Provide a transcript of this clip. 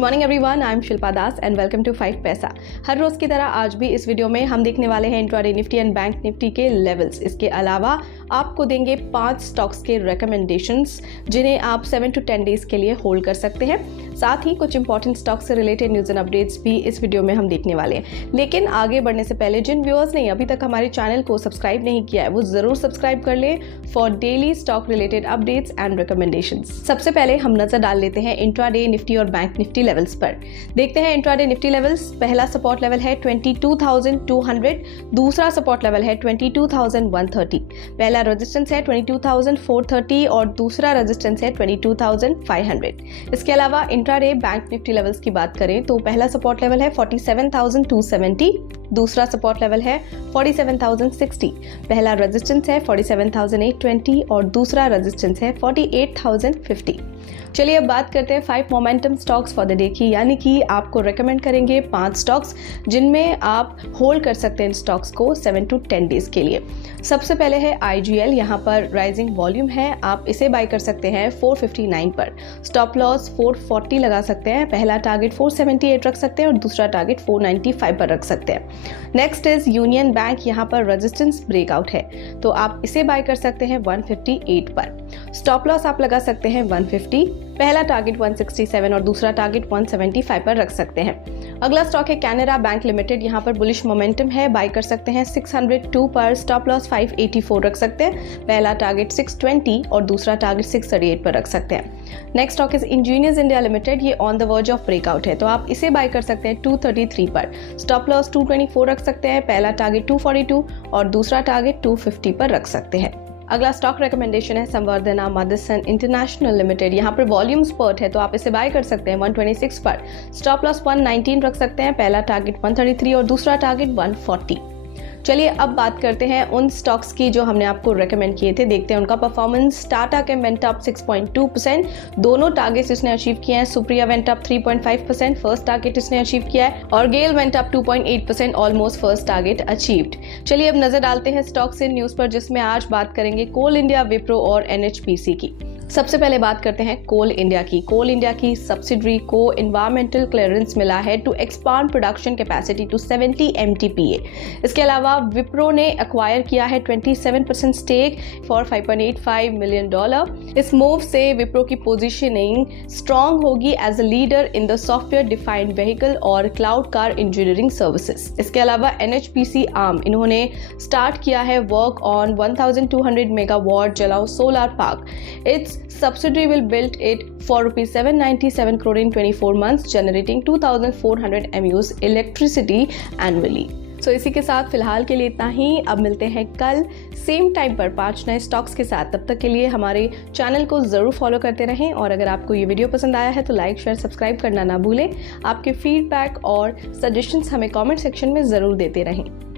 Morning everyone, I am Shilpa Das and welcome to 5 Paisa. हर रोज की तरह आज भी इस वीडियो में हम देखने वाले हैं intraday Nifty and bank Nifty के लेवल्स। इसके अलावा आपको देंगे 5 स्टॉक्स के रिकमेंडेशंस जिन्हें आप 7 to 10 डेज के लिए होल्ड कर सकते हैं। साथ ही कुछ इंपॉर्टेंट स्टॉक्स से रिलेटेड न्यूज एंड अपडेट्स भी इस वीडियो में हम देखने वाले हैं। लेकिन आगे बढ़ने से पहले जिन व्यूअर्स ने अभी तक हमारे चैनल को सब्सक्राइब नहीं किया है वो जरूर सब्सक्राइब कर लें for daily stock related updates and recommendations. सबसे पहले हम नजर डाल लेते हैं इंट्राडे निफ्टी और बैंक निफ्टी लेवल्स पर। देखते हैं इंट्राडे निफ्टी लेवल्स। पहला सपोर्ट लेवल है 22,200, दूसरा सपोर्ट लेवल है 22,130, पहला रेजिस्टेंस है 22,430 और दूसरा रेजिस्टेंस है 22,500। इसके अलावा इंट्राडे बैंक निफ्टी लेवल्स की बात करें तो पहला सपोर्ट लेवल है 47,270, दूसरा सपोर्ट लेवल है 47,060, पहला रेजिस्टेंस है 47,820 और दूसरा रेजिस्टेंस है 48,050। चलिए अब बात करते हैं 5 momentum stocks for the day की, यानी कि आपको रेकमेंड करेंगे 5 स्टॉक्स जिनमें आप होल्ड कर सकते हैं इन स्टॉक्स को 7 to 10 डेज के लिए। सबसे पहले है IGL। यहाँ पर राइजिंग वॉल्यूम है, आप इसे बाय कर सकते हैं 459 पर। स्टॉप लॉस 440 लगा सकते हैं, पहला टारगेट 478 रख सकते हैं और दूसरा टारगेट 495 पर रख सकते हैं। Next is union bank. यहाँ पर रेजिस्टेंस ब्रेकआउट है तो आप इसे बाय कर सकते हैं 158 पर। स्टॉप लॉस आप लगा सकते हैं 150, पहला टारगेट 167 और दूसरा टारगेट 175 पर रख सकते हैं। अगला स्टॉक है कैनरा बैंक लिमिटेड। यहाँ पर बुलिश मोमेंटम है, बाय कर सकते हैं 602 पर। स्टॉप लॉस 584 रख सकते हैं, पहला टारगेट 620 और दूसरा टारगेट 638 पर रख सकते हैं। Next stock is engineers India limited. ये on the verge of breakout है तो आप इसे बाय कर सकते हैं 233 पर। स्टॉप लॉस 224 रख सकते हैं, पहला टारगेट 242 और दूसरा टारगेट 250 पर रख सकते हैं। अगला स्टॉक रिकमेंडेशन है संवर्धना मदरसन इंटरनेशनल लिमिटेड। यहाँ पर वॉल्यूम स्पर्ट है तो आप इसे बाय कर सकते हैं 126 पर। स्टॉप लॉस 119 रख सकते हैं, पहला टारगेट 133 और दूसरा टारगेट 140। चलिए अब बात करते हैं उन स्टॉक्स की जो हमने आपको रेकमेंड किए थे, देखते हैं उनका परफॉर्मेंस। टाटा के वेंट अप 6.2%, दोनों टारगेट्स इसने अचीव किए हैं। Supriya went up 3.5%, first target इसने अचीव किया है और GAIL went up 2.8%, almost first target achieved. चलिए अब नजर डालते हैं स्टॉक्स इन न्यूज पर, जिसमें आज बात करेंगे कोल इंडिया, विप्रो और NHPC की। सबसे पहले बात करते हैं कोल इंडिया की। कोल इंडिया की सब्सिडरी को एनवायरमेंटल क्लियरेंस मिला है to expand production capacity to 70 MTPA। इसके अलावा विप्रो ने एक्वायर किया है 27% स्टेक फॉर $5.85 मिलियन। इस मूव से विप्रो की पोजीशनिंग स्ट्रांग होगी as a leader in the software defined vehicle और क्लाउड कार इंजीनियरिंग सर्विसेज। इसके अलावा NHPC आर्म, इन्होंने स्टार्ट किया है work on 1200 megawatt Jalaun solar park. Its subsidiary will build it for ₹797 crore in 24 months, generating 2,400 MUs electricity annually. So इसी के साथ फिलहाल के लिए इतना ही। अब मिलते हैं कल सेम टाइम पर 5 नए स्टॉक्स के साथ। तब तक के लिए हमारे चैनल को जरूर फॉलो करते रहें और अगर आपको ये वीडियो पसंद आया है तो लाइक शेयर सब्सक्राइब करना ना भूलें। आपके फीडबैक और सजेशंस हमें कमेंट सेक्शन में जरूर देते रहें।